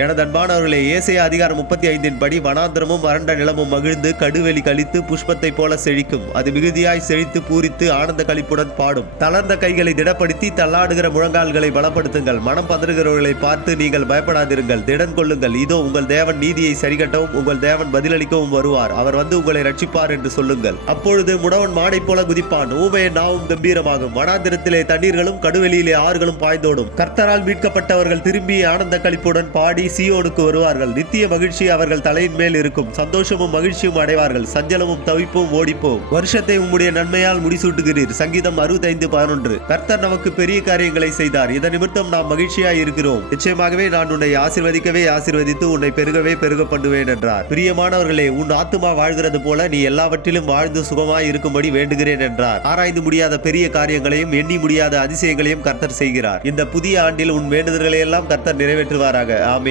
எனது அன்பானவர்களே, ஏசாயா அதிகாரம் 35 படி வனாந்திரமும் வறண்ட நிலமும் மகிழ்ந்து கடுவெளி கழித்து புஷ்பத்தை போல செழிக்கும். அது மிகுதியாய் செழித்து பூரித்து ஆனந்த களிப்புடன் பாடும். தளர்ந்த கைகளை திடப்படுத்தி தள்ளாடுகிற முழங்கால்களை பலப்படுத்துங்கள். மனம் பதறுகிறவர்களை பார்த்து நீங்கள் பயப்படாதிருங்கள், திடன் கொள்ளுங்கள். இதோ உங்கள் தேவன் நீதியை சரிகட்டவும் உங்கள் தேவன் பதிலளிக்கவும் வருவார். அவர் வந்து உங்களை ரட்சிப்பார் என்று சொல்லுங்கள். அப்பொழுது முடவன் மாடை போல குதிப்பான், ஊமையின் நாவும் கம்பீரமாகும். வனாந்திரத்திலே தண்ணீர்களும் கடுவெளியிலே ஆறுகளும் பாய்ந்தோடும். கர்த்தரால் மீட்கப்பட்டவர்கள் திரும்பி ஆனந்த களிப்புடன் பாடி சீயோனுக்கு வருவார்கள். நித்திய மகிழ்ச்சி அவர்கள் தலையின் மேல் இருக்கும். சந்தோஷமும் மகிழ்ச்சியும் அடைவார்கள். சஞ்சலமும் தவிப்பும் ஓடிப்போம். வருஷத்தை உம்முடைய நன்மையால் முடிசூட்டுகிறீர். சங்கீதம் 65:11. கர்த்தர் நமக்கு பெரிய காரியங்களை செய்தார். இதன் நிமித்தம் நாம் மகிழ்ச்சியாய் இருக்கிறோம். நிச்சயமாகவே நான் உன்னை ஆசீர்வதிக்கவே ஆசீர்வதித்து உன்னை பெருகவே பெருக பண்ணுவேன் என்றார். பிரியமானவர்களே, உன் ஆத்துமா வாழ்கிறது போல நீ எல்லாவற்றிலும் வாழ்ந்து சுகமாய் இருக்கும்படி வேண்டுகிறேன் என்றார். ஆராய்ந்து முடியாத பெரிய காரியங்களையும் எண்ணி முடியாத அதிசயங்களையும் கர்த்தர் செய்கிறார். இந்த புதிய ஆண்டில் உன் வேண்டுதல்களை எல்லாம் கர்த்தர் நிறைவேற்றுவாராக. ஆமென்.